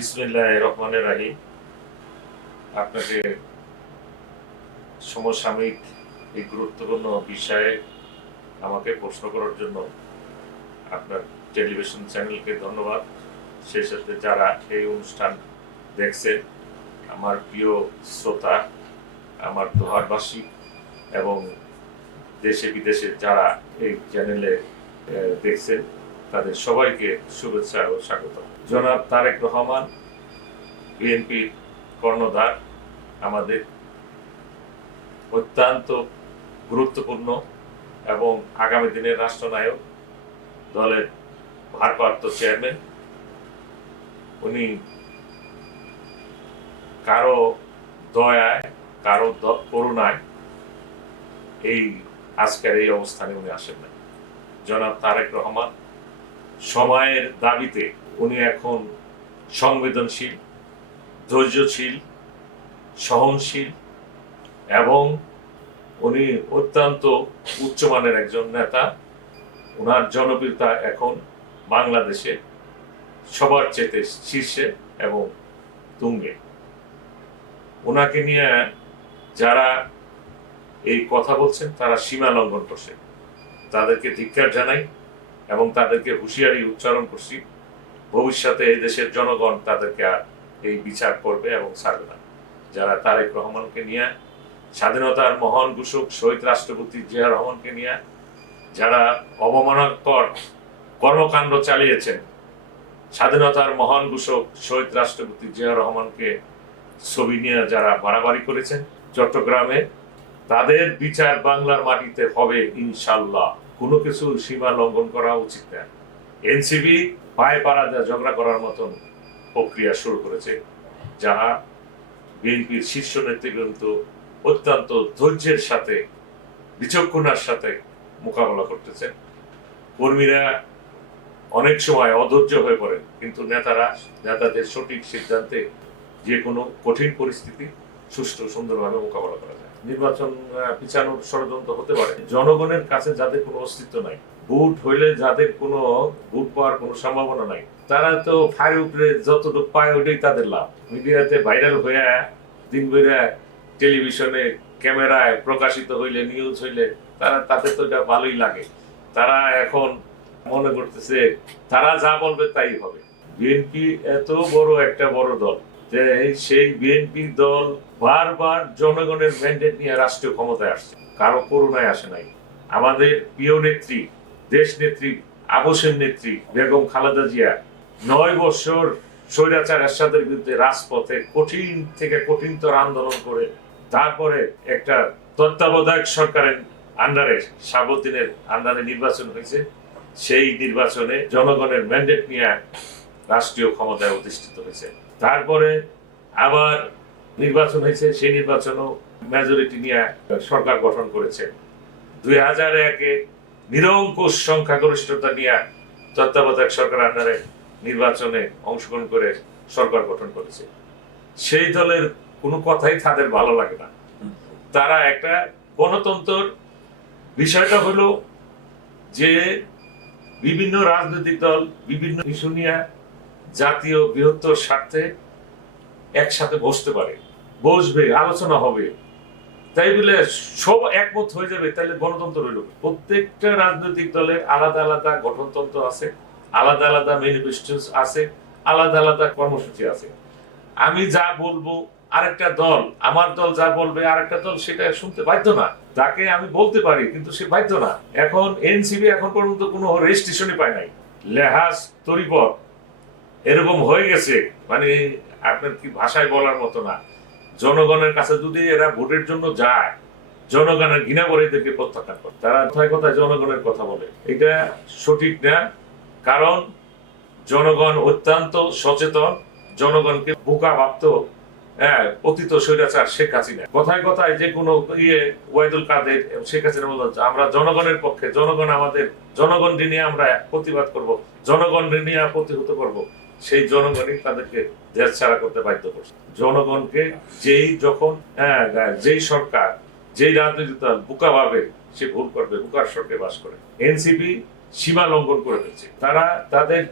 বিসমিল্লাহ রহমানের রাহিম। আপনাকে সমসাময়িক এই গুরুত্বপূর্ণ বিষয়ে আমাকে প্রশ্ন করার জন্য আপনার টেলিভিশন চ্যানেলকে ধন্যবাদ। সেই সাথে যারা এই অনুষ্ঠান দেখছেন, আমার প্রিয় শ্রোতা, আমার দোহারবাসী এবং দেশে বিদেশে যারা এই চ্যানেলে দেখছেন, তাদের সবাইকে শুভেচ্ছা ও স্বাগত জনাব তারেক রহমান বিএনপির কর্ণধার, আমাদের অত্যন্ত গুরুত্বপূর্ণ এবং আগামী দিনের রাষ্ট্রনায়ক দলের ভারপ্রাপ্ত চেয়ারম্যান। উনি কারও দয়ায়, কারও করুণায় এই আজকের এই অবস্থানে উনি আসেন না জনাব তারেক রহমান, সময়ের দাবিতে উনি এখন সংবেদনশীল, ধৈর্যশীল, সহনশীল এবং উনি অত্যন্ত উচ্চমানের একজন নেতা। ওনার জনপ্রিয়তা এখন বাংলাদেশে সবার চেতে শীর্ষে এবং তুঙ্গে। ওনাকে নিয়ে যারা এই কথা বলছেন, তারা সীমা লঙ্ঘন করছে। তাদেরকে ধিক্কার জানাই এবং তাদেরকে হুঁশিয়ারি উচ্চারণ করছি। ভবিষ্যতে দেশের জনগণ তাদেরকে আর এই বিচার করবে এবং ছাড়বে না। যারা তারেক রহমানকে নিয়ে, স্বাধীনতার মহান ঘোষক শহীদ রাষ্ট্রপতি জিয়া রহমানকে নিয়ে, যারা অবমাননাকর কর্মকাণ্ড চালিয়েছেন, স্বাধীনতার মহান ঘোষক শহীদ রাষ্ট্রপতি জিয়া রহমানকে ছবি নিয়ে যারা বাড়াবাড়ি করেছেন চট্টগ্রামে, তাদের বিচার বাংলার মাটিতে হবে ইনশাল্লাহ। কোনো কিছু সীমা লঙ্ঘন করা উচিত না। এনসিবি পায়ে পাড়া যা ঝগড়া করার মতন প্রক্রিয়া শুরু করেছে যাহা বিএনপির শীর্ষ নেতৃবৃন্দ অত্যন্ত ধৈর্যের সাথে, বিচক্ষণার সাথে মোকাবেলা করতেছেন কর্মীরা অনেক সময় অধৈর্য হয়ে পড়েন, কিন্তু নেতারা, নেতাদের সঠিক সিদ্ধান্তে যে কোনো কঠিন পরিস্থিতি সুষ্ঠু সুন্দরভাবে মোকাবেলা করা যায়। নির্বাচন পিছানোর ষড়যন্ত্র হতে পারে। জনগণের কাছে যাদের কোনো অস্তিত্ব নাই ভোট হইলে যাদের কোনো ভোট পাওয়ার কোনো সম্ভাবনা নাই, তারা তো ফায়ার উপরে যতটুকু পায় ওইটাই তাদের লাভ। মিডিয়াতে ভাইরাল হয়ে দিন বেড়ে টেলিভিশনে ক্যামেরায় প্রকাশিত হইলে নিউজ হইলে, তারা তাদের তো এটা ভালোই লাগে। তারা এখন মনে করতেছে, তারা যা বলবে তাই হবে। বিএনপি এত বড় একটা বড় দল যে সেই বিএনপি দল বারবার জনগণের ম্যান্ডেট নিয়ে রাষ্ট্রীয় ক্ষমতায় আসছে। কারও করুণায় আসে নাই। আমাদের প্রিয় নেত্রী দেশ নেত্রী আবসের নেত্রী বেগম খালেদা জিয়া নয় বছর স্বৈরাচার এরশাদের বিরুদ্ধে রাজপথে কঠিন থেকে কঠিনতর আন্দোলন করে তারপরে একটা তত্ত্বাবধায়ক সরকারের আন্ডারে সাবুদ্দিনের আন্ডারে নির্বাচন হয়েছে। সেই নির্বাচনে জনগণের ম্যান্ডেট নিয়ে রাষ্ট্রীয় ক্ষমতায় অধিষ্ঠিত হয়েছে। তারপরে আবার নির্বাচন হয়েছে, সেই নির্বাচনও মেজরিটি নিয়ে সরকার গঠন করেছে। দুই হাজার একে নিরঙ্কুশ সংখ্যাগরিষ্ঠতা নিয়ে তত্ত্বাবধায়ক সরকার আন্ডারে নির্বাচনে অংশগ্রহণ করে সরকার গঠন করেছে। সেই দলের কোনো কথাই তাদের ভালো লাগে না। তারা একটা গণতন্ত্র বিষয়টা হলো যে বিভিন্ন রাজনৈতিক দল, বিভিন্ন ইস্যু নিয়ে জাতীয় বৃহত্তর স্বার্থে একসাথে বসতে পারে। বসবে, আলোচনা হবে। তাই বলে সব একমত হয়ে যাবে, তাহলে গণতন্ত্র হইল। প্রত্যেকটা রাজনৈতিক দলের আলাদা আলাদা গঠনতন্ত্র আছে, আলাদা আলাদা ম্যানিফেস্টো আছে, আলাদা আলাদা কর্মসূচি আছে। আমি যা বলব, আরেকটা দল, আমার দল যা বলবে, আরেকটা দল সেটা শুনতে বাধ্য না। তাকে আমি বলতে পারি, কিন্তু সে বাধ্য না। এখন এনসিবি এখন পর্যন্ত কোনো রেজিস্ট্রেশনই পায় নাই। লেহাজ তরিপথ এরকম হয়ে গেছে। মানে আপনার কি ভাষায় বলার মতো না। জনগণের কাছে যদি এরা ভোটের জন্য যায়, জনগণের ঘৃণা করে এদেরকে প্রত্যাখ্যান করে। তারা কথায় কথায় জনগণের কথা বলে। এটা সঠিক না, কারণ জনগণ অত্যন্ত সচেতন, জনগণকে বোকা ভাবত হ্যাঁ অতীত স্বৈরাচার শেখ হাসিনা। কথায় কথায় যে কোনো ইয়ে ওয়াইদুল কাদের, শেখ হাসিনা বলতো আমরা জনগণের পক্ষে, জনগণ আমাদের জনগণ নিয়ে আমরা প্রতিবাদ করব জনগণ নিয়ে প্রতিহত করব। সেই জনগণই তাদেরকে দেশ ছাড়া করতে বাধ্য করছে। জনগণকে যেই যখন হ্যাঁ, যেই সরকার যেই রাজনৈতিক দল বোকা ভাবে সে ভুল করবে বোকার সরকারে বাস করে। এনসিপি সীমা লঙ্ঘন করে ফেলছে। তারা তাদের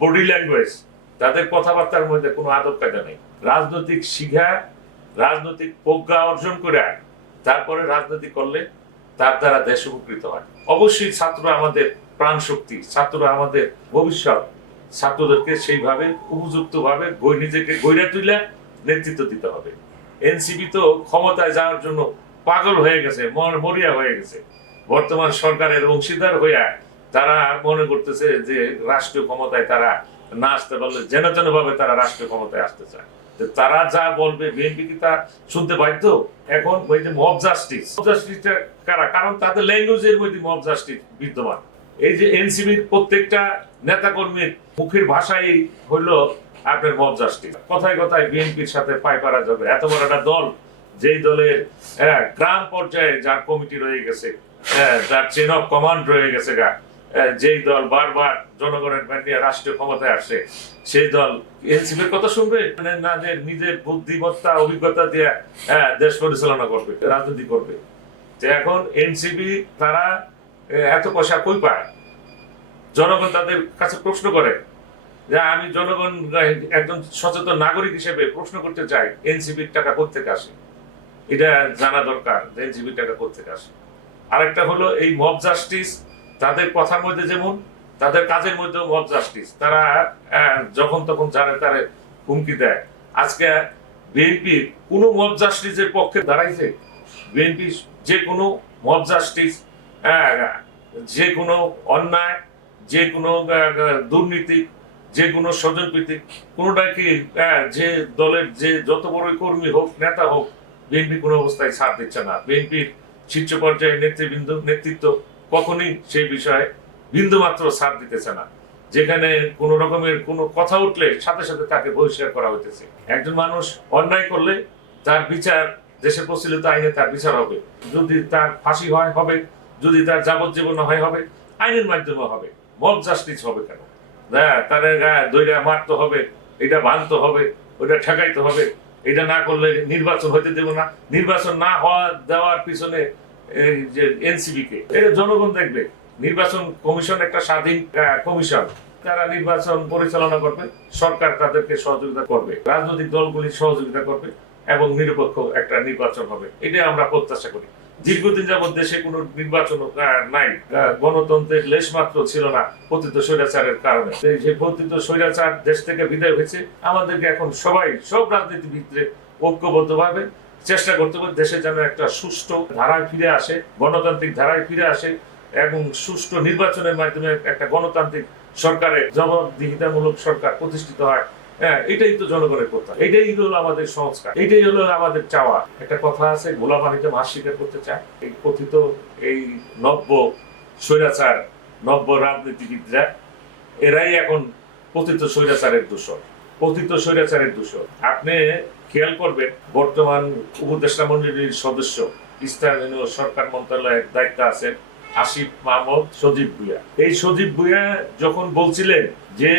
বডি ল্যাঙ্গুয়েজ তাদের কথাবার্তার মধ্যে কোনো আদব কায়দা নেই। রাজনৈতিক শিখা রাজনৈতিক প্রজ্ঞা অর্জন করে তারপরে রাজনীতি করলে তার দ্বারা দেশ উপকৃত হয়। অবশ্যই ছাত্ররা আমাদের প্রাণ শক্তি ছাত্ররা আমাদের ভবিষ্যৎ ছাত্রদেরকে সেইভাবে, উপযুক্তভাবে গই নিজেকে গইরা তুলে নেতৃত্ব দিতে হবে। এনসিপি তো ক্ষমতায় যাওয়ার জন্য পাগল হয়ে গেছে মরিয়া হয়ে গেছে। বর্তমান সরকারের অংশীদার হইয়া তারা মনে করতেছে যে রাষ্ট্রীয় ক্ষমতায় তারা না আসতে পারলে যেন যেন ভাবে তারা রাষ্ট্রীয় ক্ষমতায় আসতে চায়। তারা যা বলবে বিএনপি কি তা শুনতে বাধ্য? এখন ওই যে মব জাস্টিস মব জাস্টিসটা কারা? কারণ তাদের ল্যাঙ্গুয়েজের মধ্যে মব জাস্টিস বিদ্যমান। এই যে এনসিবির প্রত্যেকটা নেতাকর্মীর মুখের ভাষাই হলো আপনার মব জাস্টিস। কথায় কথায় বিএনপির সাথে পাই পারা যাবে। এত বড় একটা দল যেই দলের হ্যাঁ, গ্রাম পর্যায়ে যার কমিটি রয়ে গেছে যার চেন অফ কমান্ড রয়ে গেছে গা হ্যাঁ, যেই দল বারবার জনগণের ব্যান্ড নিয়ে রাষ্ট্রীয় ক্ষমতায় আসে সেই দল এনসিপির কথা শুনবে? মানে না যে নিজের বুদ্ধিমত্তা অভিজ্ঞতা দিয়ে হ্যাঁ, দেশ পরিচালনা করবে রাজনীতি করবে। যে এখন এনসিপি তারা এত পয়সা কই পায়? জনগণ তাদের কাছে প্রশ্ন করে যে আমি জনগণ একজন সচেতন নাগরিক হিসেবে প্রশ্ন করতে চাই, এনসিপির টাকা কোথেকে আসে? এটা জানা দরকার যে এনসিপির টাকা কোথেকে আসে। আরেকটা হলো এই মব জাস্টিস, তাদের কথার মধ্যে যেমন, তাদের কাজের মধ্যেও মব জাস্টিস। তারা যখন তখন জানে তারে হুমকি দেয়। আজকে বিএনপি কোনো মব জাস্টিসের পক্ষে দাঁড়াইছে? বিএনপি যে কোনো মব জাস্টিস যে কোনো অন্যায় যে কোনো দুর্নীতি যে কোনো স্বজনপ্রীতি কোনোটাকে আহ, যে দলের যে যত বড় কর্মী হোক নেতা হোক বিএনপি কোনো অবস্থায় ছাড় দিচ্ছে না। বিএনপির শীর্ষ পর্যায়ে নেতৃবৃন্দ নেতৃত্ব কখনই সেই বিষয়ে বিন্দু মাত্র ছাড় দিতেছে না। যেখানে কোনো রকমের কোনো কথা উঠলে সাথে সাথে তাকে বহিষ্কার করা হইতেছে। একজন মানুষ অন্যায় করলে তার বিচার দেশে প্রচলিত আইনে তার বিচার হবে। যদি তার ফাঁসি হয় হবে। যদি তার যাবজ্জীবন হয় হবে। আইনের মাধ্যমে হবে। মব জাস্টিস হবে কেন? হ্যাঁ তার গায়ে দইটা মারতে হবে, এটা ভাঙতে হবে ওটা ঠেকাইতে হবে, এটা না করলে নির্বাচন হতে দেব না। নির্বাচন না হওয়া দেওয়ার পিছনে এই যে এনসিবি কে এটা জনগণ দেখবে, নির্বাচন কমিশন একটা স্বাধীন কমিশন, তারা নির্বাচন পরিচালনা করবে, সরকার তাদেরকে সহযোগিতা করবে, রাজনৈতিক দলগুলি সহযোগিতা করবে, এবং নিরপেক্ষ একটা নির্বাচন হবে, এটাই আমরা প্রত্যাশা করি। দীর্ঘদিন যাবৎ দেশে কোনো নির্বাচন নাই। গণতন্ত্রের লেশ মাত্র ছিল না পতিত স্বৈরাচারের কারণে। যে পতিত স্বৈরাচার দেশ থেকে বিদায় হয়েছে, আমাদেরকে এখন সবাই, সব রাজনীতিবিদরে ঐক্যবদ্ধভাবে চেষ্টা করতে হবে দেশে যেন একটা সুষ্ঠু ধারায় ফিরে আসে, গণতান্ত্রিক ধারায় ফিরে আসে এবং সুষ্ঠু নির্বাচনের মাধ্যমে একটা গণতান্ত্রিক সরকারের জবাবদিহিতামূলক সরকার প্রতিষ্ঠিত হয়। হ্যাঁ এটাই তো জনগণের কথা এটাই হলো আমাদের সংস্কার। এটাই হলো আমাদের চাওয়া। একটা কথা আছে গোলা পানিতে মাছ স্বীকার করতে চায়। এই কথিত এই নব্য স্বৈরাচার, নব্য রাজনীতিবিদরা, এরাই এখন পতিত স্বৈরাচারের দূষণ। পতিত স্বৈরাচারের দূষণ। আপনি খেয়াল করবেন, বর্তমান উপদেষ্টা মন্ডলীর সদস্য, স্থানীয় সরকার মন্ত্রণালয়ের দায়িত্ব আছেন আসিফ মাহমুদ সজীব ভুইয়া। এই সজীব ভুইয়া যখন বলছিলেন যে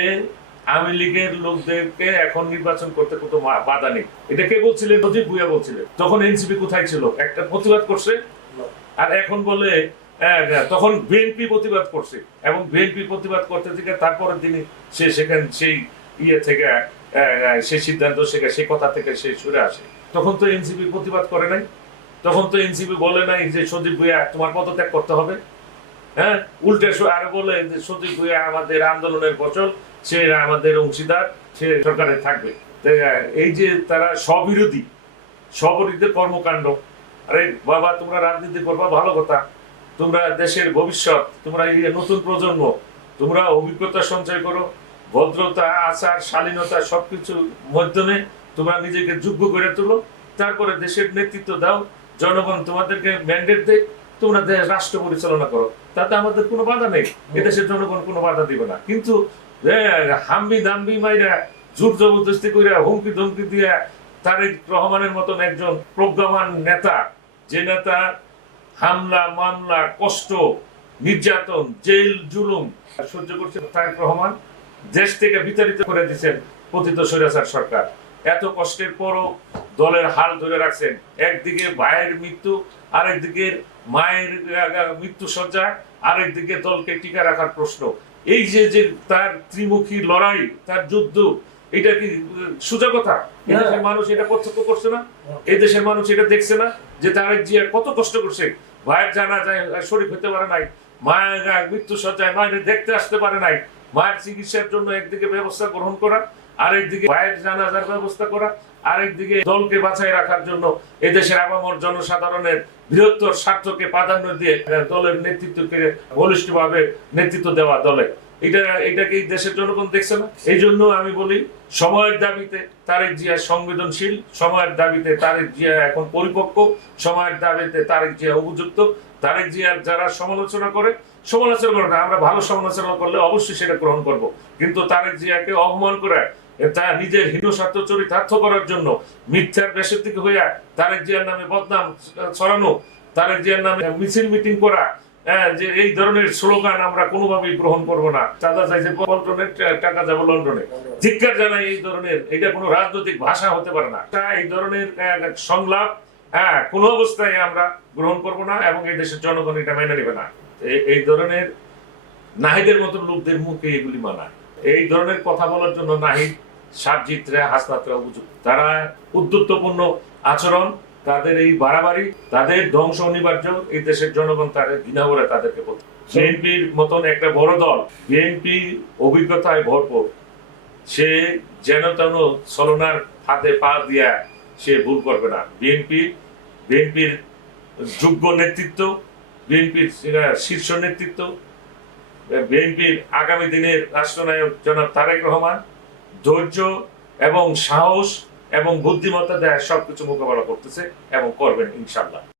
আওয়ামী লীগের লোকদেরকে এখন নির্বাচন করতে কত বাধা নেই। এটা কে বলছিলেন? সজীব ভুইয়া বলছিলেন। তখন এনসিপি কোথায় ছিল? একটা প্রতিবাদ করছে। আর এখন বলে তখন বিএনপি প্রতিবাদ করছে। এবং বিএনপি প্রতিবাদ করতে থেকে তারপরের দিনই সে সেখানে সেই ইয়ে থেকে আহ, সিদ্ধান্ত থেকে সেই কথা থেকে সে সরে আসে। তখন তো এনসিপি প্রতিবাদ করে নাই। তখন তো এনসিপি বলে নাই যে সজীব ভুইয়া তোমার পদত্যাগ করতে হবে। হ্যাঁ? উল্টে স- আরও বলে যে সজীব ভুইয়া আমাদের আন্দোলনের ফসল সে আমাদের অংশীদার সে সরকারে থাকবে। এই যে তারা স্ববিরোধী স্ববিরোধী কর্মকাণ্ড আরে বাবা তোমরা রাজনীতি করবা ভালো কথা। তোমরা দেশের ভবিষ্যৎ তোমরা এই নতুন প্রজন্ম তোমরা অভিজ্ঞতা সঞ্চয় করো ভদ্রতা আচার শালীনতা সবকিছুর মাধ্যমে তোমরা নিজেকে যোগ্য করে তোলো। তারপরে দেশের নেতৃত্ব দাও জনগণ তোমাদেরকে ম্যান্ডেট দেয় তোমরা রাষ্ট্র পরিচালনা করো। তাতে আমাদের কোনো বাধা নেই। এদেশের জনগণ কোনো বাধা দিবে না। কিন্তু মাইরা জোর জবরদস্তি হুমকি ধমকি দিয়া তারেক রহমানের মতন একজন নেতা, যে নেতা হামলা, মামলা, কষ্ট, নির্যাতন, জেল, জুলুম সহ্য তারেক রহমান, দেশ থেকে বিতাড়িত করে দিচ্ছেন পতিত স্বৈরাচার সরকার। এত কষ্টের পরও দলের হাল ধরে রাখছেন। একদিকে ভাইয়ের মৃত্যু, আরেকদিকে মায়ের মৃত্যু সজ্জা আরেকদিকে দলকে টিকা রাখার প্রশ্ন। এই যে যে তার ত্রিমুখী লড়াই তার যুদ্ধ এটা কি সোজা কথা? এই না। দেশের মানুষ এটা প্রত্যক্ষ করছে না। এই দেশের মানুষ এটা দেখছে না যে তারেক জিয়া কত কষ্ট করছে। ভাইয়ের জানা যায় শরীর হতে পারে নাই মায়ের মৃত্যু সজ্জায় মায়ের দেখতে আসতে পারে নাই। মায়ের চিকিৎসার জন্য একদিকে ব্যবস্থা গ্রহণ করা আরেকদিকে ভাইয়ের জানাজার ব্যবস্থা করা। আরেকদিকে দলকে বাঁচাই রাখার জন্য এদেশের আবামর জনসাধারণের বৃহত্তর স্বার্থকে প্রাধান্য দিয়ে দলের নেতৃত্বকে বলিষ্ঠভাবে নেতৃত্ব দেওয়া দলে। এটা এটা কি দেশের জনগণ দেখছে না? এই জন্য আমি বলি, সময়ের দাবিতে তারেক জিয়া সংবেদনশীল, সময়ের দাবিতে তারেক জিয়া এখন পরিপক্ক, সময়ের দাবিতে তারেক জিয়া উপযুক্ত। তারেক জিয়ার যারা সমালোচনা করে সমালোচনা করে না, আমরা ভালো সমালোচনা করলে অবশ্যই সেটা গ্রহণ করব। কিন্তু তারেক জিয়াকে অপমান করে তার নিজের হীন স্বার্থ চরিতার্থ করার জন্য মিথ্যার বেশের দিকে হইয়া তারেক জিয়ার নামে বদনাম ছড়ানো তারেক জিয়ার নামে মিছিল মিটিং করা হ্যাঁ, যে এই ধরনের স্লোগান আমরা কোনোভাবেই গ্রহণ করব না। চাঁদা চাইছে পল্টনের টাকা যাব লন্ডনে। জানাই এই ধরনের এটা কোনো রাজনৈতিক ভাষা হতে পারে না। এই ধরনের সংলাপ হ্যাঁ কোনো অবস্থায় আমরা গ্রহণ করব না এবং এই দেশের জনগণ এটা মেনে নেবে না। এই- এই ধরনের নাহিদের মতো লোকদের মুখে এগুলি মানায়। এই ধরনের কথা বলার জন্য নাহিদ সাবজিৎরা হাসনাতরা উপযুক্ত। তারা উদ্যুত্তপূর্ণ আচরণ, তাদের এই বাড়াবাড়ি, তাদের ধ্বংস অনিবার্য, এই দেশের জনগণ তাদের ঘৃণা করে তাদেরকে বলতে বিএনপির মতন একটা বড় দল, বিএনপি অভিজ্ঞতায় ভরপুর। সে যেন তেন ছলনার হাতে পা দিয়া সে ভুল করবে না। বিএনপি, বিএনপির যোগ্য নেতৃত্ব, বিএনপির শীর্ষ নেতৃত্ব বিএনপির আগামী দিনের রাষ্ট্রনায়ক জনাব তারেক রহমান ধৈর্য এবং সাহস এবং বুদ্ধিমত্তা দেয় সবকিছু মোকাবেলা করতেছে এবং করবেন ইনশাল্লাহ